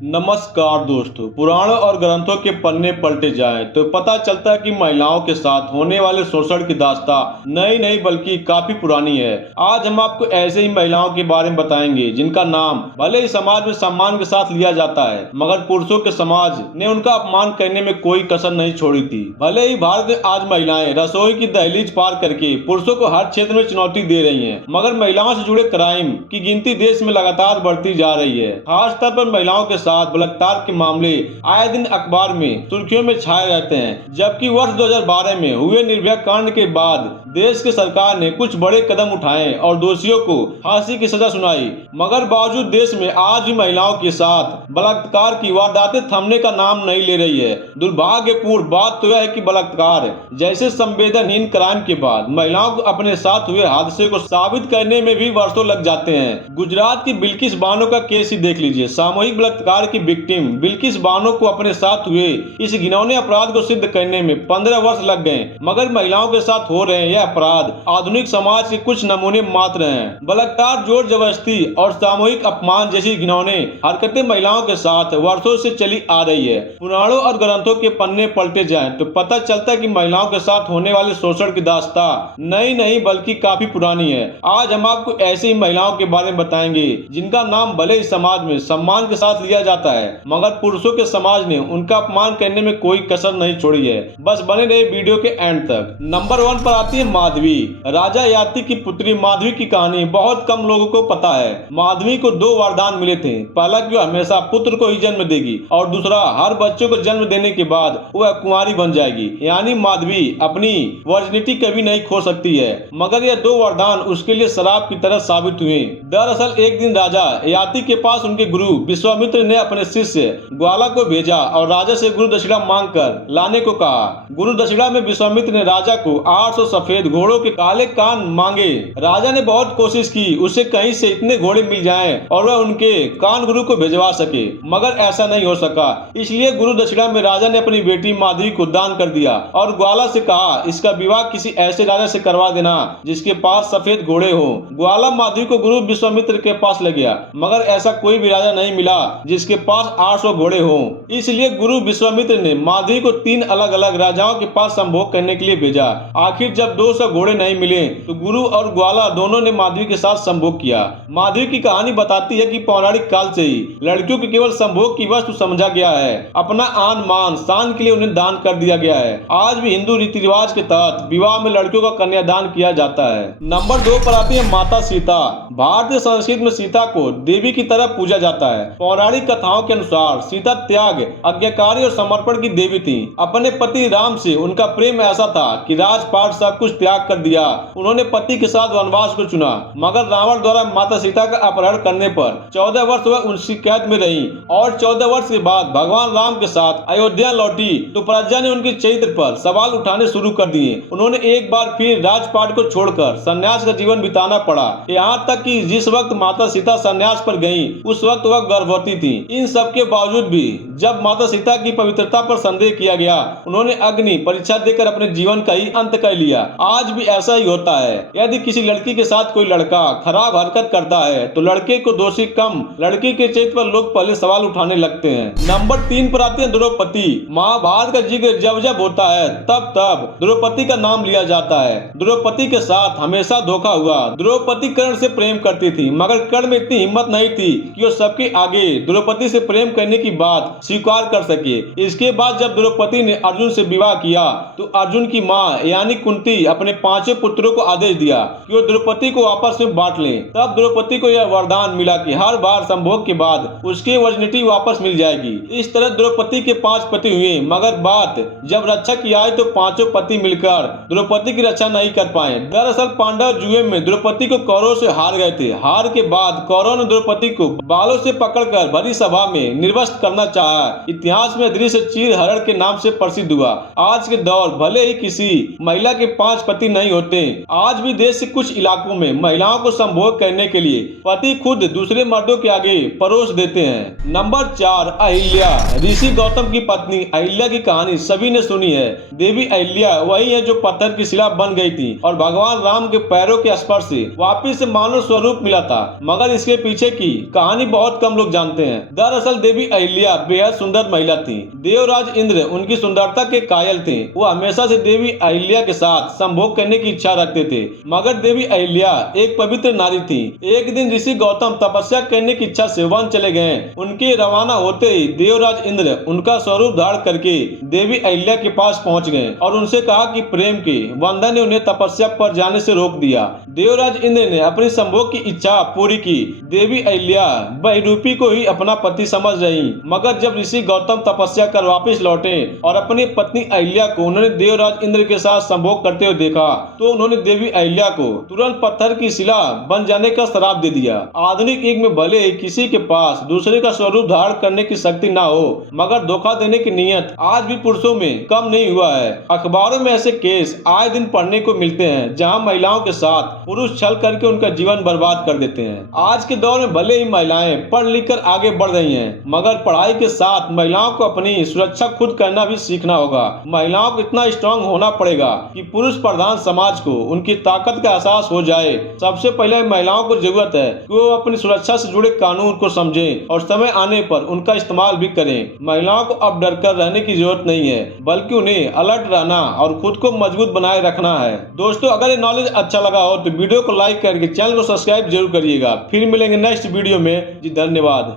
नमस्कार दोस्तों, पुराणों और ग्रंथों के पन्ने पलटे जाएं तो पता चलता है कि महिलाओं के साथ होने वाले शोषण की दास्तां नई नहीं बल्कि काफी पुरानी है। आज हम आपको ऐसे ही महिलाओं के बारे में बताएंगे जिनका नाम भले ही समाज में सम्मान के साथ लिया जाता है, मगर पुरुषों के समाज ने उनका अपमान करने में कोई कसर नहीं छोड़ी थी। भले ही भारत में आज महिलाएं रसोई की दहलीज पार करके पुरुषों को हर क्षेत्र में चुनौती दे रही है, मगर महिलाओं से जुड़े क्राइम की गिनती देश में लगातार बढ़ती जा रही है। खास तौर पर महिलाओं के साथ बलात्कार के मामले आए दिन अखबार में सुर्खियों में छाए रहते हैं। जबकि वर्ष 2012 में हुए निर्भया कांड के बाद देश की सरकार ने कुछ बड़े कदम उठाए और दोषियों को फांसी की सजा सुनाई, मगर बावजूद देश में आज भी महिलाओं के साथ बलात्कार की वारदातें थमने का नाम नहीं ले रही है। दुर्भाग्यपूर्ण बात तो यह है कि बलात्कार जैसे संवेदनहीन क्राइम के बाद महिलाओं को अपने साथ हुए हादसे को साबित करने में भी वर्षों लग जाते हैं। गुजरात की बिल्किस बानो का केस ही देख लीजिए। सामूहिक बलात्कार की विक्टिम बिल्किस बानो को अपने साथ हुए इस घिनौने अपराध को सिद्ध करने में 15 वर्ष लग गए, मगर महिलाओं के साथ हो रहे यह अपराध आधुनिक समाज के कुछ नमूने मात्र हैं। बलात्कार, जोर जबरदस्ती और सामूहिक अपमान जैसी घिनौने हरकतें महिलाओं के साथ वर्षों से चली आ रही है। पुराणों और ग्रंथों के पन्ने पलटे जाएं तो पता चलता है कि महिलाओं के साथ होने वाले शोषण की दास्तां नई नहीं बल्कि काफी पुरानी है। आज हम आपको ऐसी ही महिलाओं के बारे में बताएंगे जिनका नाम भले ही समाज में सम्मान के साथ लिया जाता है, मगर पुरुषों के समाज ने उनका अपमान करने में कोई कसर नहीं छोड़ी है। बस बने रहे वीडियो के एंड तक। नंबर 1 पर आती है माधवी। राजा ययाति की पुत्री माधवी की कहानी बहुत कम लोगों को पता है। माधवी को 2 वरदान मिले थे। पहला कि वो हमेशा पुत्र को ही जन्म देगी और दूसरा हर बच्चे को जन्म देने के बाद वह कुंवारी बन जाएगी, यानी माधवी अपनी वर्जिनिटी कभी नहीं खो सकती है। मगर यह 2 वरदान उसके लिए शराब की तरह साबित हुए। दरअसल एक दिन राजा ययाति के पास उनके गुरु विश्वामित्र ने अपने शिष्य ग्वाला को भेजा और राजा से गुरु दक्षिणा मांग कर लाने को कहा। गुरु दक्षिणा में विश्वामित्र ने राजा को 800 सफेद घोड़ों के काले कान मांगे। राजा ने बहुत कोशिश की उसे कहीं से इतने घोड़े मिल जाएं और वह उनके कान गुरु को भिजवा सके, मगर ऐसा नहीं हो सका। इसलिए गुरु दक्षिणा में राजा ने अपनी बेटी माधवी को दान कर दिया और ग्वाला से कहा इसका विवाह किसी ऐसे राजा से करवा देना जिसके पास सफेद घोड़े हो। ग्वाला माधवी को गुरु विश्वामित्र के पास ले गया, मगर ऐसा कोई भी राजा नहीं मिला जिसके पास 800 घोड़े हो। इसलिए गुरु विश्वामित्र ने माधवी को 3 अलग अलग राजाओं के पास संभोग करने के लिए भेजा। आखिर जब 200 घोड़े नहीं मिले तो गुरु और ग्वाला दोनों ने माधवी के साथ संभोग किया। माधवी की कहानी बताती है कि पौराणिक काल से ही लड़कियों को केवल संभोग की वस्तु समझा गया है। अपना आन मान शान के लिए उन्हें दान कर दिया गया है। आज भी हिंदू रीति रिवाज के तहत विवाह में लड़कियों का कन्यादान किया जाता है। नंबर 2 पर आती है माता सीता। भारतीय संस्कृति में सीता को देवी की तरह पूजा जाता है। पौराणिक कथाओं के अनुसार सीता त्याग, आज्ञाकारी और समर्पण की देवी थी। अपने पति राम से उनका प्रेम ऐसा था कि राजपाट सब कुछ त्याग कर दिया। उन्होंने पति के साथ वनवास को चुना, मगर रावण द्वारा माता सीता का अपहरण करने पर 14 वर्ष वह उनकी कैद में रही और 14 वर्ष के बाद भगवान राम के साथ अयोध्या लौटी तो प्रजा ने उनके चरित्र पर सवाल उठाने शुरू कर दिए। उन्होंने एक बार फिर राजपाट को छोड़कर संन्यास का जीवन बिताना पड़ा। यहाँ तक कि जिस वक्त माता सीता संन्यास पर गयी उस वक्त वह गर्भवती थी। इन सब के बावजूद भी जब माता सीता की पवित्रता पर संदेह किया गया, उन्होंने अग्नि परीक्षा देकर अपने जीवन का ही अंत कर लिया। आज भी ऐसा ही होता है। यदि किसी लड़की के साथ कोई लड़का खराब हरकत करता है तो लड़के को दोषी कम, लड़की के चरित्र पर लोग पहले सवाल उठाने लगते हैं। नंबर 3 पर आते हैं द्रौपदी। महाभारत का जिक्र जब जब होता है तब तब द्रौपदी का नाम लिया जाता है। द्रौपदी के साथ हमेशा धोखा हुआ। द्रौपदी कर्ण से प्रेम करती थी, मगर कर्ण में इतनी हिम्मत नहीं थी कि वो सबके आगे द्रौपदी से प्रेम करने की बात स्वीकार कर सके। इसके बाद जब द्रौपदी ने अर्जुन से विवाह किया तो अर्जुन की मां यानी कुंती अपने 5 पुत्रों को आदेश दिया कि वो द्रौपदी को आपस में बांट लें। तब द्रौपदी को यह वरदान मिला कि हर बार संभोग के बाद उसकी वर्जिनिटी वापस मिल जाएगी। इस तरह द्रौपदी के 5 पति हुए, मगर बात जब रक्षा की आई तो 5 पति मिलकर द्रौपदी की रक्षा नहीं कर पाए। दरअसल पांडव जुए में द्रौपदी को कौरवों से हार गए थे। हार के बाद कौरवों ने द्रौपदी को बालों से पकड़कर भरी सभा में निर्वस्त्र करना चाहा। इतिहास में दृश्य चीर हरण के नाम से प्रसिद्ध हुआ। आज के दौर भले ही किसी महिला के 5 पति नहीं होते। आज भी देश के कुछ इलाकों में महिलाओं को संभोग करने के लिए पति खुद दूसरे मर्दों के आगे परोस देते हैं। नंबर 4, अहिल्या। ऋषि गौतम की पत्नी अहिल्या की कहानी सभी ने सुनी है। देवी अहिल्या वही है जो पत्थर की शिला बन गई थी और भगवान राम के पैरों के स्पर्श से वापिस से मानव स्वरूप मिला था। मगर इसके पीछे की कहानी बहुत कम लोग जानते हैं। दरअसल देवी अहिल्या बेहद सुंदर महिला थी। देवराज इंद्र उनकी सुंदरता के कायल थे। वो हमेशा से देवी अहिल्या के साथ संभोग करने की इच्छा रखते थे। मगर देवी अहिल्या एक पवित्र नारी थी। एक दिन ऋषि गौतम तपस्या करने की इच्छा से वन चले गए। उनके रवाना होते ही देवराज इंद्र उनका स्वरूप धारण करके देवी अहिल्या के पास पहुंच गए और उनसे कहा कि प्रेम के बंधन ने उन्हें तपस्या पर जाने से रोक दिया। देवराज इंद्र ने अपनी संभोग की इच्छा पूरी की। देवी अहिल्या बहरूपी को ही अपना पति समझ रही। मगर जब ऋषि गौतम तपस्या कर वापस लौटे और अपनी पत्नी अहिल्या को उन्होंने देवराज इंद्र के साथ संभोग करते हुए देखा तो उन्होंने देवी अहिल्या को तुरंत पत्थर की शिला बन जाने का श्राप दे दिया। आधुनिक युग में भले ही किसी के पास दूसरे का स्वरूप धारण करने की शक्ति ना हो, मगर धोखा देने की नियत आज भी पुरुषों में कम नहीं हुआ है। अखबारों में ऐसे केस आए दिन पढ़ने को मिलते हैं जहां महिलाओं के साथ पुरुष छल करके उनका जीवन बर्बाद कर देते हैं। आज के दौर में भले ही महिलाएं पढ़ लिख कर आगे बढ़ रही हैं, मगर पढ़ाई के साथ महिलाओं को अपनी सुरक्षा खुद करना भी सीखना होगा। महिलाओं को इतना स्ट्रांग होना पड़ेगा कि पुरुष प्रधान समाज को उनकी ताकत का एहसास हो जाए। सबसे पहले महिलाओं को जरूरत है कि वो अपनी सुरक्षा से जुड़े कानून को समझें और समय आने पर उनका इस्तेमाल भी करें। महिलाओं को अब डर कर रहने की जरूरत नहीं है, बल्कि उन्हें अलर्ट रहना और खुद को मजबूत बनाए रखना है। दोस्तों, अगर ये नॉलेज अच्छा लगा हो तो वीडियो को लाइक करके चैनल को सब्सक्राइब जरूर करिएगा। फिर मिलेंगे नेक्स्ट वीडियो में। जी धन्यवाद।